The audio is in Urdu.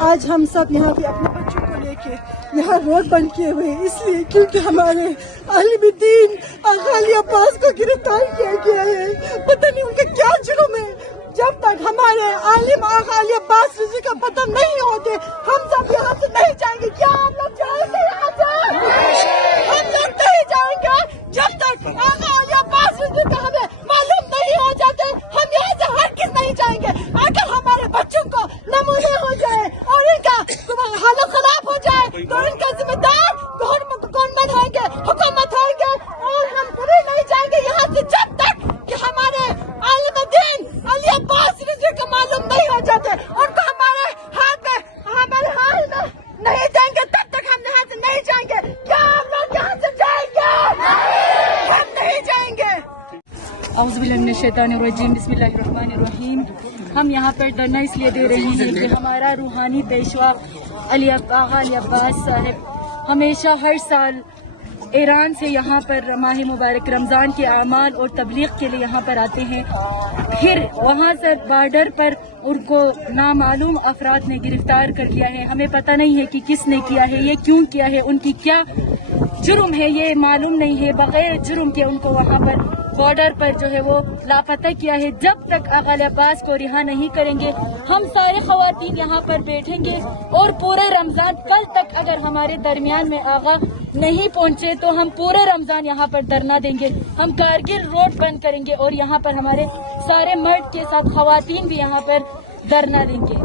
آج ہم سب یہاں پہ اپنے بچوں کو لے کے یہاں روڈ بند کیے ہوئے اس لیے کیونکہ ہمارے عالم دین آغا علی عباس کو گرفتار کیا گیا ہے. پتہ نہیں ان کا کیا جرم ہے. جب تک ہمارے عالم آغا علی عباس رضوی کا پتہ نہیں ہوتے ہم سب یہاں سے نہیں جائیں گے. کیا ہم لوگ جائیں گے یہاں سے؟ ہم لوگ نہیں جائیں گے جب تک آغا علی عباس رضوی کا ہمیں معلوم نہیں ہو جاتے. ہم یہاں سے ہرگز نہیں جائیں گے. اگر ہمارے بچوں کو نمونہ ہو جائے اور ان کا حالت خراب ہو جائے تو ان کا ذمہ دار گورنمنٹ ہوں گے, حکومت ہوں گے, اور ہم کبھی نہیں جائیں گے یہاں سے جب تک کہ ہمارے عالم دین علی عباس رضوی کو معلوم نہیں ہو جاتے. ان کو ہمارے ہاتھ میں نہیں دیں گے تب تک ہم یہاں سے نہیں جائیں گے. کیا ہم لوگ یہاں سے جائیں گے؟ ہم نہیں جائیں گے. اعوذ باللہ من الشیطان الرجیم. بسم اللہ الرحمن الرحیم. ہم یہاں پر دھرنا اس لیے دے رہے ہیں کہ ہمارا روحانی پیشوا آغا علی عباس صاحب ہمیشہ ہر سال ایران سے یہاں پر ماہ مبارک رمضان کے اعمال اور تبلیغ کے لیے یہاں پر آتے ہیں. پھر وہاں سے بارڈر پر ان کو نامعلوم افراد نے گرفتار کر لیا ہے. ہمیں پتہ نہیں ہے کہ کس نے کیا ہے, یہ کیوں کیا ہے, ان کی کیا جرم ہے یہ معلوم نہیں ہے. بغیر جرم کے ان کو وہاں پر بارڈر پر جو ہے وہ لاپتہ کیا ہے. جب تک آغا علی عباس کو رہا نہیں کریں گے ہم سارے خواتین یہاں پر بیٹھیں گے اور پورے رمضان کل تک اگر ہمارے درمیان میں آغا نہیں پہنچے تو ہم پورے رمضان یہاں پر دھرنا دیں گے. ہم کارگل روڈ بند کریں گے اور یہاں پر ہمارے سارے مرد کے ساتھ خواتین بھی یہاں پر دھرنا دیں گے.